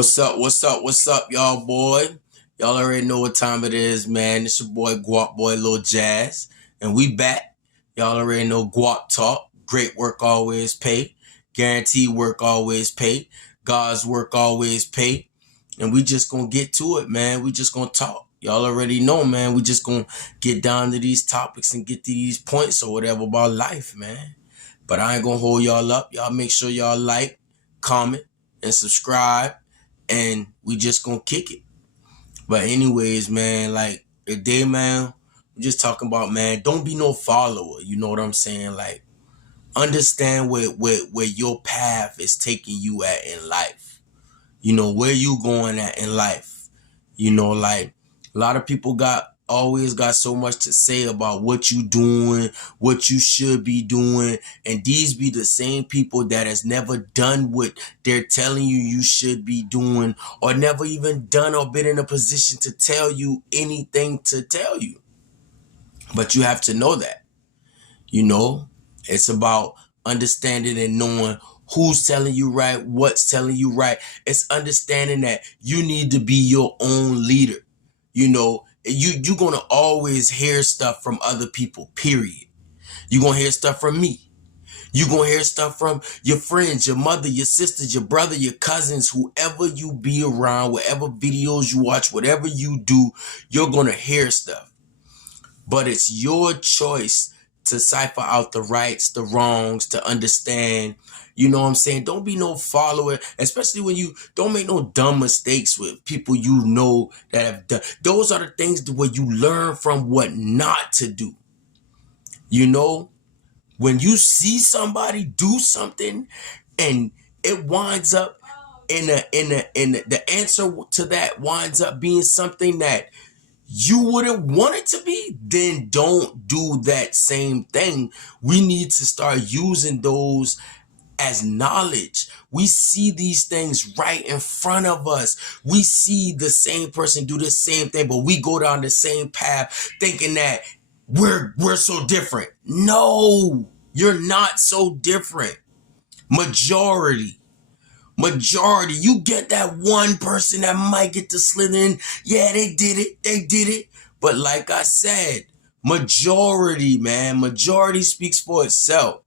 What's up? What's up? What's up, y'all, boy? Y'all already know what time it is, man. It's your boy Guap Boy Lil Jazz, and we back. Y'all already know Gwaptalk. Great work always pay. Guaranteed work always pay. God's work always pay. And we just gonna get to it, man. We just gonna talk. Y'all already know, man. We just gonna get down to these topics and get to these points or whatever about life, man. But I ain't gonna hold y'all up. Y'all make sure y'all like, comment, and subscribe. And we just gonna kick it. But anyways, man, like today, man, we're just talking about, man, don't be no follower. You know what I'm saying? Like, understand where your path is taking you at in life. You know, where you going at in life. You know, like a lot of people always got so much to say about what you doing, what you should be doing. And these be the same people that has never done what they're telling you should be doing, or never even done or been in a position to tell you anything to tell you. But you have to know that, you know, it's about understanding and knowing who's telling you right, what's telling you right. It's understanding that you need to be your own leader. You know, you're going to always hear stuff from other people, period. You're going to hear stuff from me. You're going to hear stuff from your friends, your mother, your sisters, your brother, your cousins, whoever you be around, whatever videos you watch, whatever you do, you're going to hear stuff. But it's your choice to cipher out the rights, the wrongs, to understand. You know what I'm saying? Don't be no follower, especially when you don't make no dumb mistakes with people you know that have done. Those are the things where you learn from what not to do. You know, when you see somebody do something and it winds up the answer to that winds up being something that you wouldn't want it to be, then don't do that same thing. We need to start using those as knowledge. We see these things right in front of us. We see the same person do the same thing, but we go down the same path thinking that we're so different. No, you're not so different. Majority, you get that one person that might get to slither in. Yeah, they did it. But like I said, majority, man, majority speaks for itself,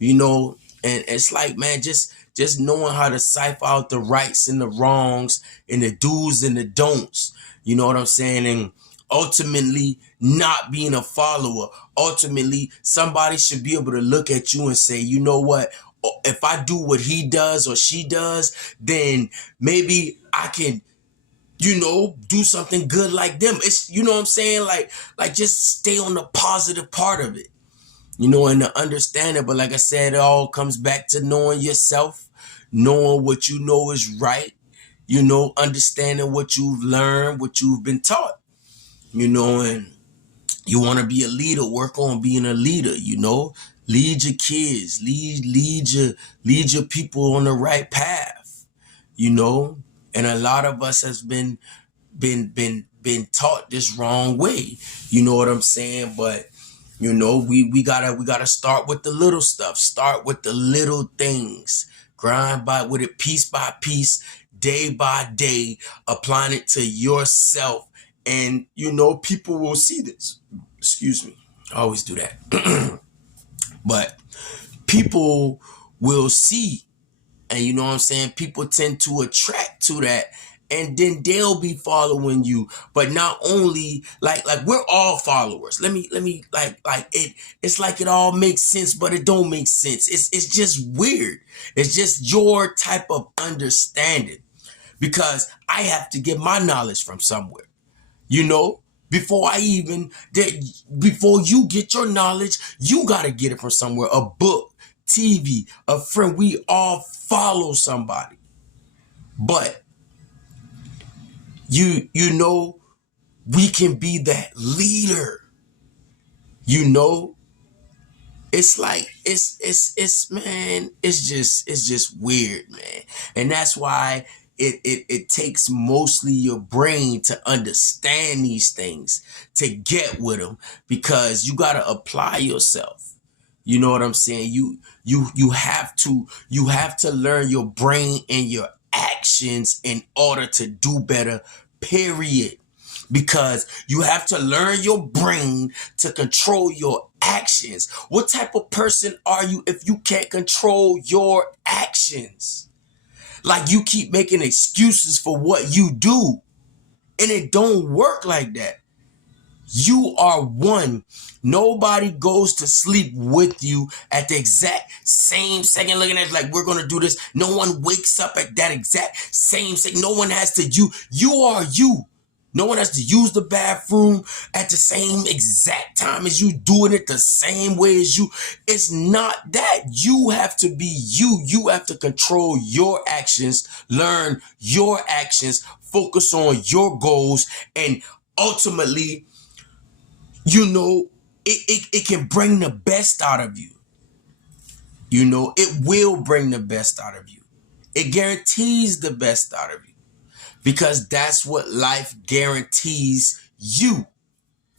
you know. And it's like, man, just knowing how to cipher out the rights and the wrongs and the do's and the don'ts. You know what I'm saying? And ultimately not being a follower. Ultimately, somebody should be able to look at you and say, you know what? If I do what he does or she does, then maybe I can, you know, do something good like them. It's, you know what I'm saying? Like just stay on the positive part of it. You know, and to understand it. But like I said, it all comes back to knowing yourself, knowing what you know is right, you know, understanding what you've learned, what you've been taught, you know. And you want to be a leader, work on being a leader, you know, lead your kids, lead your people on the right path, you know. And a lot of us has been taught this wrong way, you know what I'm saying? But you know, we gotta start with the little stuff. Start with the little things. Grind with it piece by piece, day by day, applying it to yourself. And, you know, people will see this. Excuse me. I always do that. But people will see. And you know what I'm saying? People tend to attract to that. And then they'll be following you. But not only like we're all followers. Let me it's like it all makes sense, but it don't make sense. It's just weird. It's just your type of understanding. Because I have to get my knowledge from somewhere. You know? Before you get your knowledge, you gotta get it from somewhere. A book, TV, a friend. We all follow somebody. But you know, we can be that leader. You know, it's like it's man, it's just weird, man. And that's why it takes mostly your brain to understand these things, to get with them, because you got to apply yourself. You know what I'm saying? You have to learn your brain and your actions in order to do better, period. Because you have to learn your brain to control your actions. What type of person are you if you can't control your actions? Like, you keep making excuses for what you do, and it don't work like that. You are one. Nobody goes to sleep with you at the exact same second looking at it like, we're going to do this. No one wakes up at that exact same second. No one has to, you are you. No one has to use the bathroom at the same exact time as you, doing it the same way as you. It's not that. You have to be you. You have to control your actions, learn your actions, focus on your goals, and ultimately, it can bring the best out of you. It will bring the best out of you. It guarantees the best out of you, because that's what life guarantees you.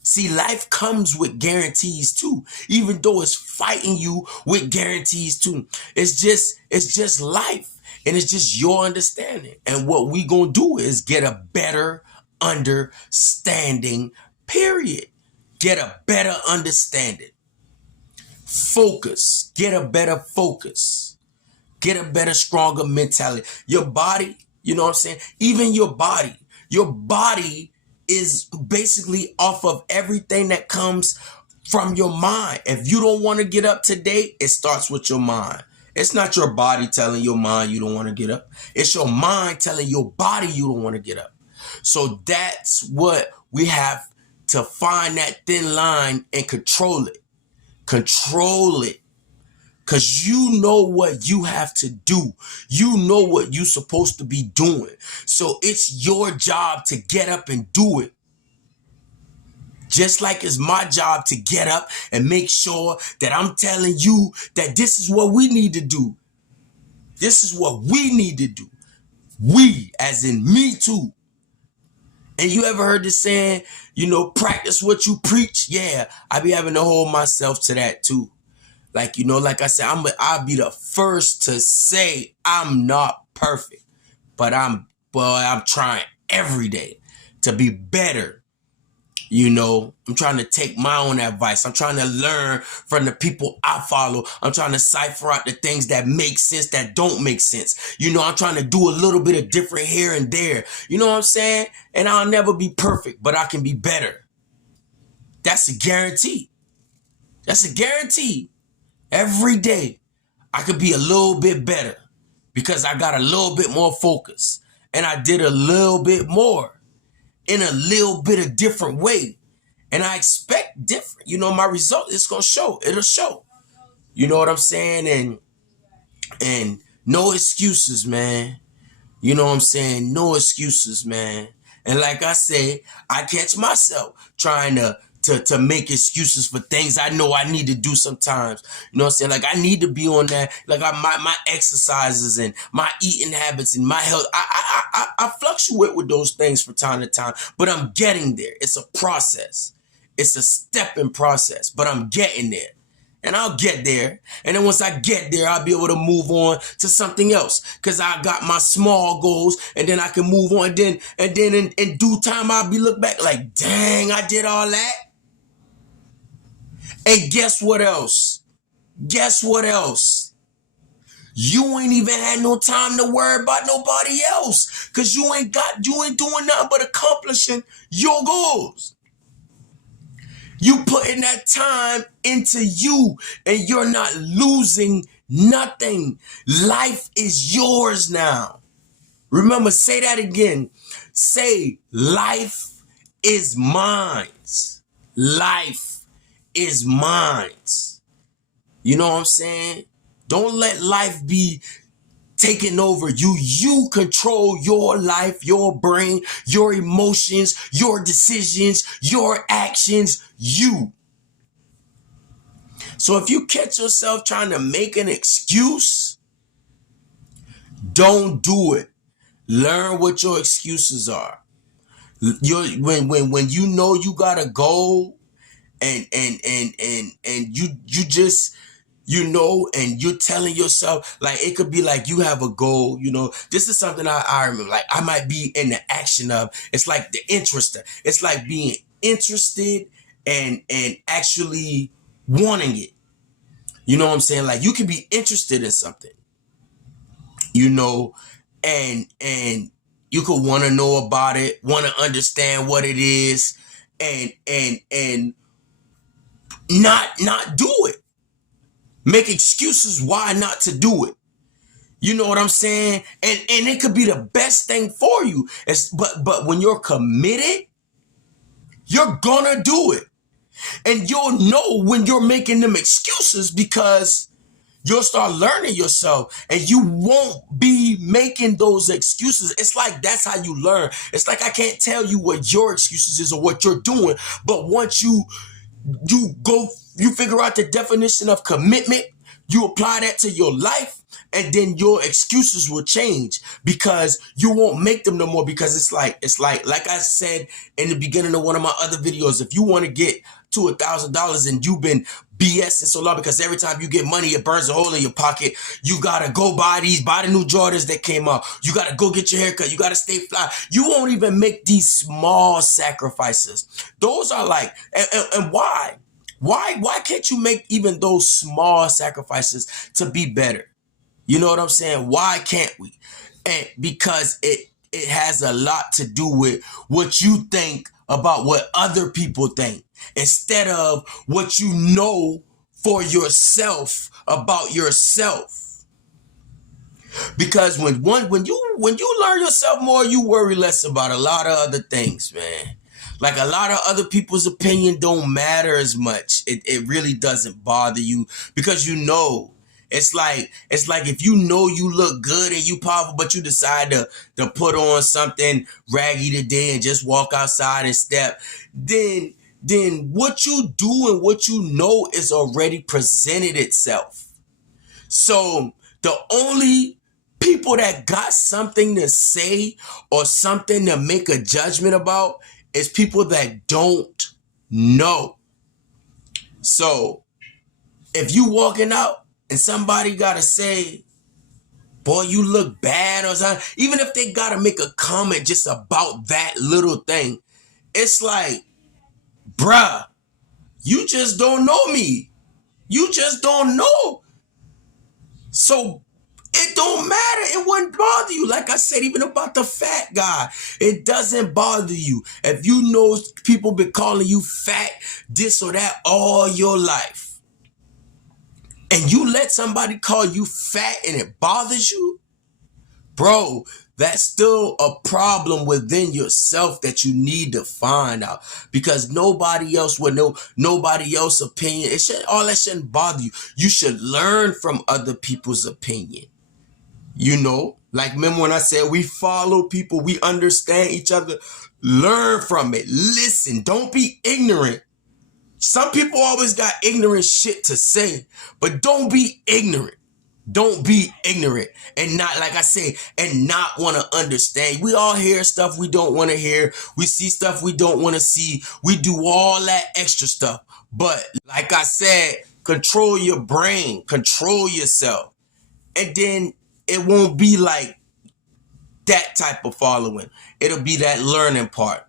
See, life comes with guarantees too, even though it's fighting you with guarantees too. It's just life, and it's just your understanding. And what we gonna do is get a better understanding, period. Get a better understanding. Focus. Get a better focus. Get a better, stronger mentality. Your body, you know what I'm saying? Even your body is basically off of everything that comes from your mind. If you don't want to get up today, it starts with your mind. It's not your body telling your mind you don't want to get up. It's your mind telling your body you don't want to get up. So that's what we have to find, that thin line, and control it. Control it. Because you know what you have to do. You know what you're supposed to be doing. So it's your job to get up and do it. Just like it's my job to get up and make sure that I'm telling you that this is what we need to do. This is what we need to do. We, as in me too. And you ever heard the saying, practice what you preach? Yeah, I be having to hold myself to that too. Like, like I said, I'll be the first to say I'm not perfect, but I'm trying every day to be better. I'm trying to take my own advice. I'm trying to learn from the people I follow. I'm trying to cipher out the things that make sense, that don't make sense. I'm trying to do a little bit of different here and there. You know what I'm saying? And I'll never be perfect, but I can be better. That's a guarantee. That's a guarantee. Every day, I could be a little bit better because I got a little bit more focus, and I did a little bit more in a little bit of different way. And I expect different. My result is going to show. It'll show. You know what I'm saying? And no excuses, man. You know what I'm saying? No excuses, man. And like I said, I catch myself trying to make excuses for things I know I need to do sometimes. You know what I'm saying? Like, I need to be on that. Like, my exercises and my eating habits and my health. I fluctuate with those things from time to time, but I'm getting there. It's a process. It's a stepping process, but I'm getting there. And I'll get there. And then once I get there, I'll be able to move on to something else. Because I got my small goals, and then I can move on. And then in due time, I'll be look back like, dang, I did all that. And guess what else? Guess what else? You ain't even had no time to worry about nobody else. Because you ain't doing nothing but accomplishing your goals. You putting that time into you, and you're not losing nothing. Life is yours now. Remember, say that again. Say, life is mine. Life is mine. You know what I'm saying? Don't let life be taking over you. You control your life, your brain, your emotions, your decisions, your actions, you. So if you catch yourself trying to make an excuse, don't do it. Learn what your excuses are. When you know you got a goal, and you and you're telling yourself, like, it could be like you have a goal, this is something I remember, like, I might be in the action of, it's like the interest, it's like being interested and actually wanting it. You know what I'm saying? Like, you can be interested in something, and you could want to know about it, want to understand what it is, and not do it. Make excuses why not to do it. You know what I'm saying? And it could be the best thing for you. But when you're committed, you're gonna do it. And you'll know when you're making them excuses, because you'll start learning yourself and you won't be making those excuses. It's like, that's how you learn. It's like, I can't tell you what your excuses is or what you're doing, but once you figure out the definition of commitment, you apply that to your life, and then your excuses will change, because you won't make them no more. Because it's like I said in the beginning of one of my other videos, if you want to get to $1,000 and you've been BSing so long, because every time you get money, it burns a hole in your pocket. You gotta go buy the new Jordans that came out. You gotta go get your haircut. You gotta stay fly. You won't even make these small sacrifices. Those are like, and why? Why can't you make even those small sacrifices to be better? You know what I'm saying? Why can't we? And because it has a lot to do with what you think about what other people think, instead of what you know for yourself about yourself. Because when you learn yourself more, you worry less about a lot of other things, man. Like, a lot of other people's opinion don't matter as much. It really doesn't bother you, because it's like if you know you look good and you powerful, but you decide to put on something raggy today and just walk outside and step, then what you do and what you know is already presented itself. So the only people that got something to say or something to make a judgment about is people that don't know. So if you walking out and somebody gotta say, boy, you look bad, or something, even if they gotta make a comment just about that little thing, it's like, bruh, you just don't know me. You just don't know. So it don't matter. It wouldn't bother you. Like I said, even about the fat guy, it doesn't bother you. If you know people been calling you fat, this or that all your life, and you let somebody call you fat and it bothers you, bro, that's still a problem within yourself that you need to find out, because nobody else would know, nobody else's opinion. All that shouldn't bother you. You should learn from other people's opinion. Like, remember when I said we follow people, we understand each other, learn from it, listen, don't be ignorant. Some people always got ignorant shit to say, but don't be ignorant. Don't be ignorant and not, like I say, and not want to understand. We all hear stuff we don't want to hear. We see stuff we don't want to see. We do all that extra stuff. But like I said, control your brain, control yourself. And then it won't be like that type of following. It'll be that learning part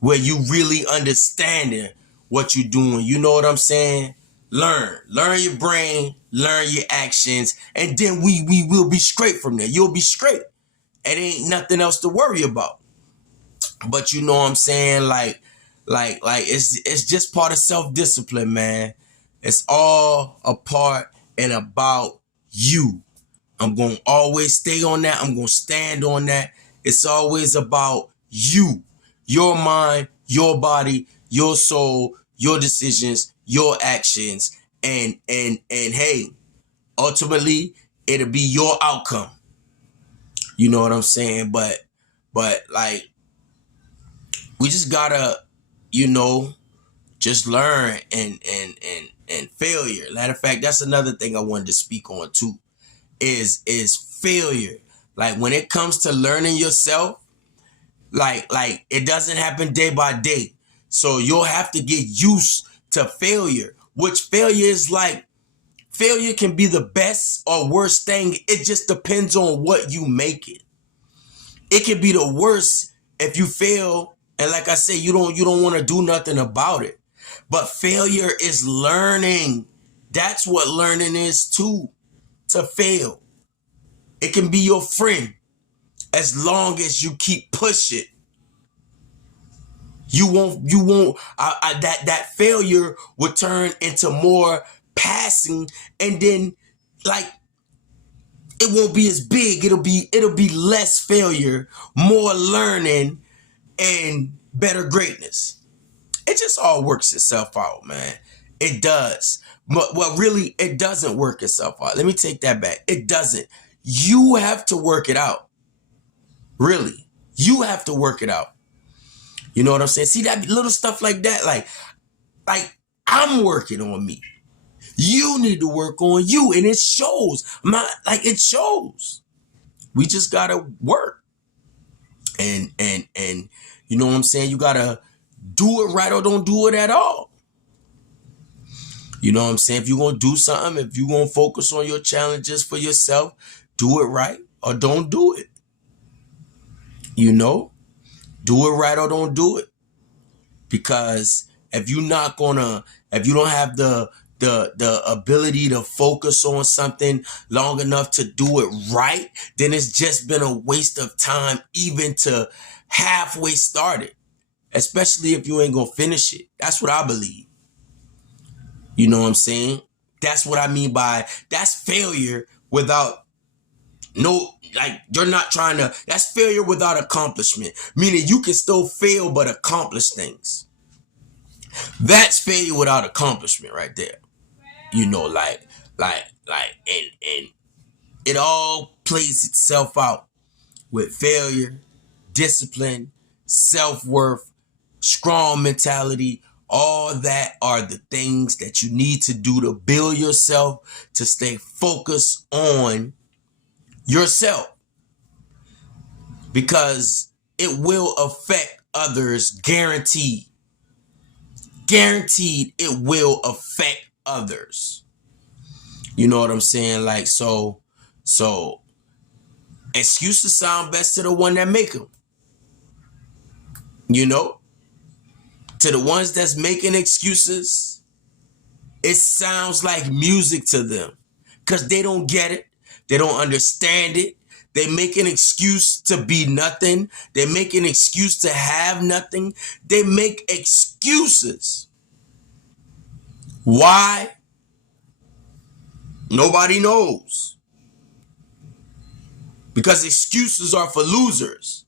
where you really understanding what you're doing. You know what I'm saying? Learn your brain, learn your actions, and then we will be straight from there. You'll be straight. It ain't nothing else to worry about. But you know what I'm saying? Like it's just part of self-discipline, man. It's all a part and about you. I'm going to always stay on that. I'm going to stand on that. It's always about you, your mind, your body, your soul, your decisions, your actions. And hey, ultimately, it'll be your outcome. You know what I'm saying? But like, we just gotta, just learn and failure. Matter of fact, that's another thing I wanted to speak on too. Is failure. Like, when it comes to learning yourself, like it doesn't happen day by day. So you'll have to get used to failure, which failure is like failure can be the best or worst thing. It just depends on what you make it. It can be the worst if you fail, and like I said, you don't want to do nothing about it. But failure is learning. That's what learning is too. To fail. It can be your friend as long as you keep pushing. You won't that failure will turn into more passing, and then like it won't be as big. It'll be less failure, more learning, and better greatness. It just all works itself out, man. It does. But well, really, it doesn't work itself out. Let me take that back. It doesn't. You have to work it out. Really. You have to work it out. You know what I'm saying? See that little stuff like that? Like I'm working on me. You need to work on you. And it shows. It shows. We just gotta work. And you know what I'm saying? You gotta do it right or don't do it at all. You know what I'm saying? If you're gonna do something, if you're gonna focus on your challenges for yourself, do it right or don't do it. You know? Do it right or don't do it. Because if you don't have the ability to focus on something long enough to do it right, then it's just been a waste of time even to halfway start it. Especially if you ain't gonna finish it. That's what I believe. You know what I'm saying? That's what I mean by that's failure without that's failure without accomplishment. Meaning you can still fail but accomplish things. That's failure without accomplishment right there. You know, and it all plays itself out with failure, discipline, self-worth, strong mentality. All that are the things that you need to do to build yourself, to stay focused on yourself. Because it will affect others, guaranteed. Guaranteed it will affect others. You know what I'm saying? Like, so excuses sound best to the one that make them. You know? To the ones that's making excuses, it sounds like music to them. Because they don't get it. They don't understand it. They make an excuse to be nothing. They make an excuse to have nothing. They make excuses. Why? Nobody knows. Because excuses are for losers.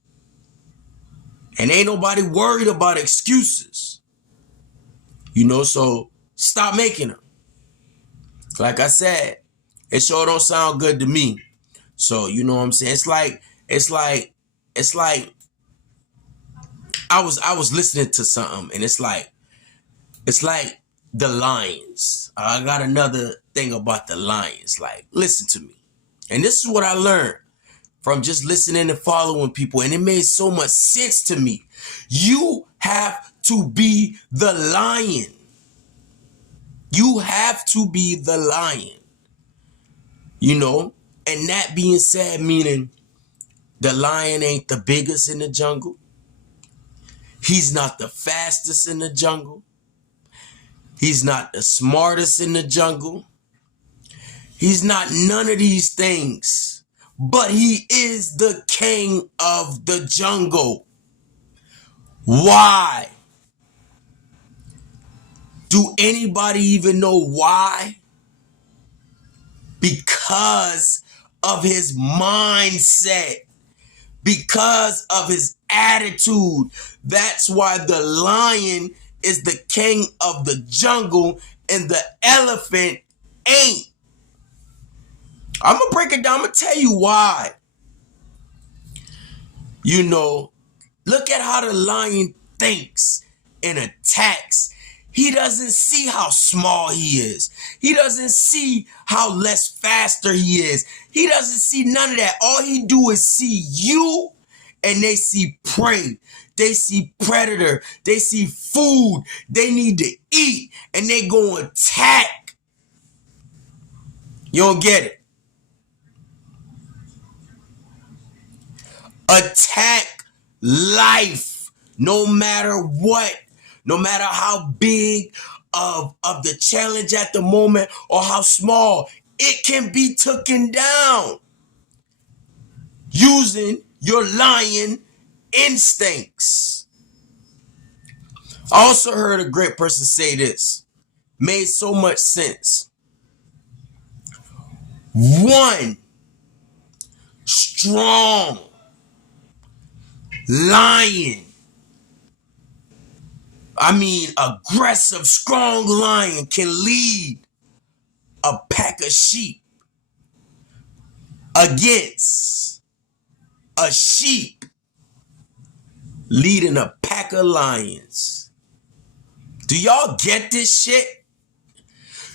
And ain't nobody worried about excuses. You know, so stop making them. Like I said, it sure don't sound good to me. So, you know what I'm saying? It's like I was listening to something, and it's like the Lions. I got another thing about the Lions. Like, listen to me. And this is what I learned from just listening and following people, and it made so much sense to me. You have to be the lion. You have to be the lion. You know? And that being said, meaning the lion ain't the biggest in the jungle. He's not the fastest in the jungle. He's not the smartest in the jungle. He's not none of these things. But he is the king of the jungle. Why? Do anybody even know why? Because of his mindset. Because of his attitude. That's why the lion is the king of the jungle and the elephant ain't. I'm going to break it down. I'm going to tell you why. You know, look at how the lion thinks and attacks. He doesn't see how small he is. He doesn't see how less faster he is. He doesn't see none of that. All he do is see you, and they see prey. They see predator. They see food. They need to eat, and they go attack. You don't get it. Attack life no matter what, no matter how big of the challenge at the moment or how small, it can be taken down using your lion instincts. I also heard a great person say this, made so much sense. One strong lion, I mean aggressive, strong lion can lead a pack of sheep against a sheep leading a pack of lions. Do y'all get this shit?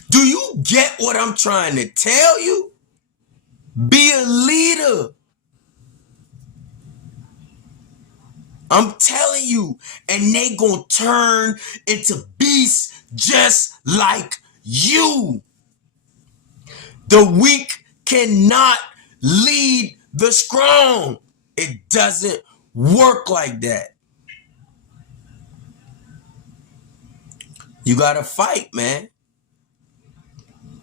Do you get what I'm trying to tell you? Be a leader. I'm telling you. And they gonna turn into beasts just like you. The weak cannot lead the strong. It doesn't work like that. You gotta fight, man.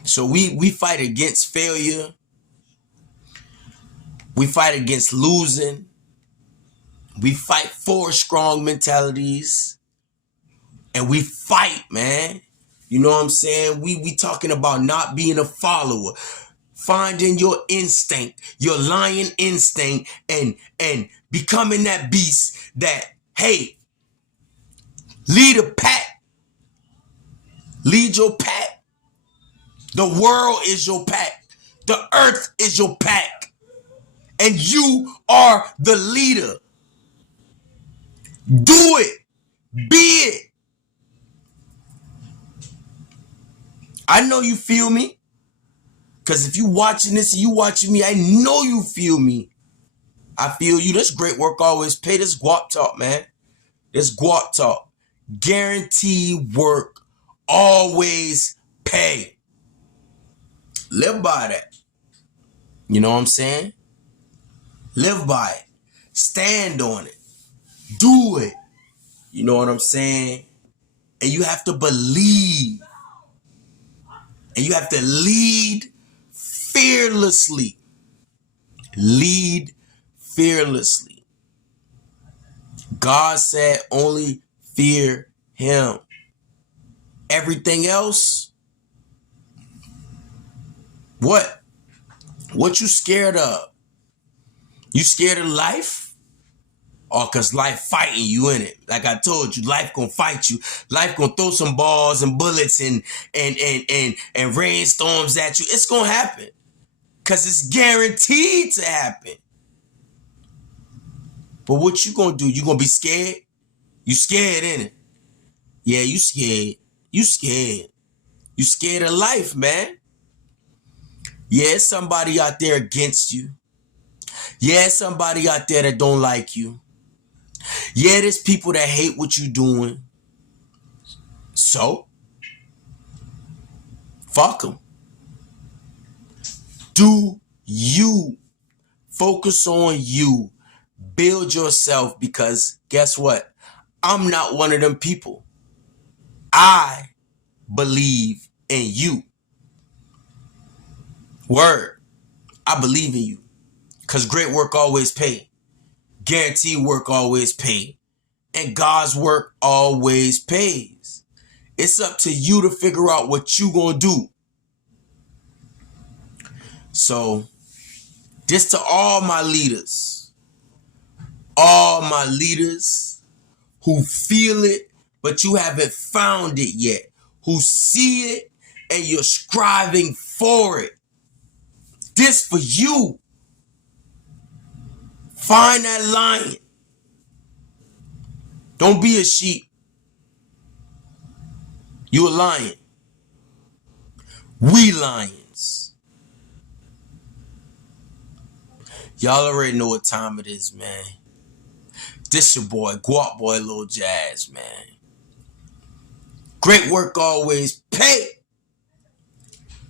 So we fight against failure. We fight against losing. We fight for strong mentalities. And we fight, man. You know what I'm saying? We talking about not being a follower. Finding your instinct, your lion instinct, and becoming that beast that, hey, lead a pack. Lead your pack. The world is your pack. The earth is your pack. And you are the leader. Do it. Be it. I know you feel me. Because if you watching this and you watching me, I know you feel me. I feel you. This great work always pay. This Gwaptalk, man. This Gwaptalk. Guaranteed work always pay. Live by that. You know what I'm saying? Live by it. Stand on it. Do it. You know what I'm saying? And you have to believe. And you have to lead fearlessly. Lead fearlessly. God said only fear him. Everything else, what? What you scared of? You scared of life? Or cause life fighting you in it? Like I told you, life gonna fight you. Life gonna throw some balls and bullets and rainstorms at you. It's gonna happen. Cause it's guaranteed to happen. But what you gonna do? You gonna be scared? You scared, innit? Yeah, you scared. You scared. You scared of life, man. Yeah, somebody out there against you. Yeah, somebody out there that don't like you. Yeah, there's people that hate what you're doing. So, fuck them. Do you. Focus on you. Build yourself, because guess what? I'm not one of them people. I believe in you. Word. I believe in you. Because great work always pay. Guaranteed work always pay. And God's work always pays. It's up to you to figure out what you gonna do. So, this to all my leaders who feel it, but you haven't found it yet, who see it and you're striving for it. This for you. Find that lion. Don't be a sheep. You a lion. We lions. Y'all already know what time it is, man. This your boy, Guap Boy Lil Jazz, man. Great work always pay.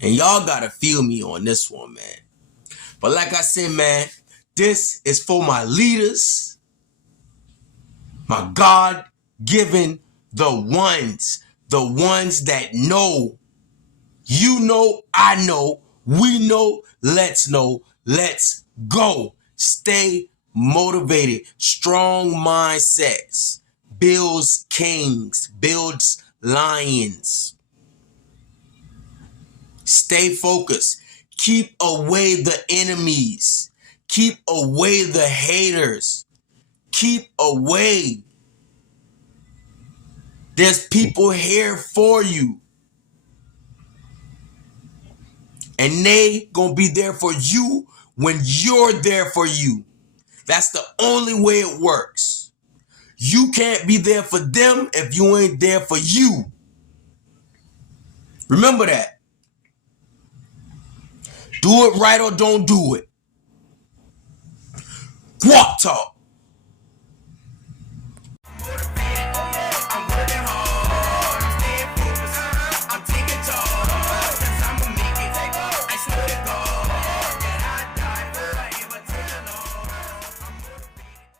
And y'all gotta feel me on this one, man. But like I said, man, this is for my leaders, my God-given, the ones that know. You know, I know, we know, let's know, let's go. Stay motivated. Strong mindsets builds kings, builds lions. Stay focused. Keep away the enemies. Keep away the haters. Keep away. There's people here for you. And they gonna be there for you when you're there for you. That's the only way it works. You can't be there for them if you ain't there for you. Remember that. Do it right or don't do it. Gwaptalk.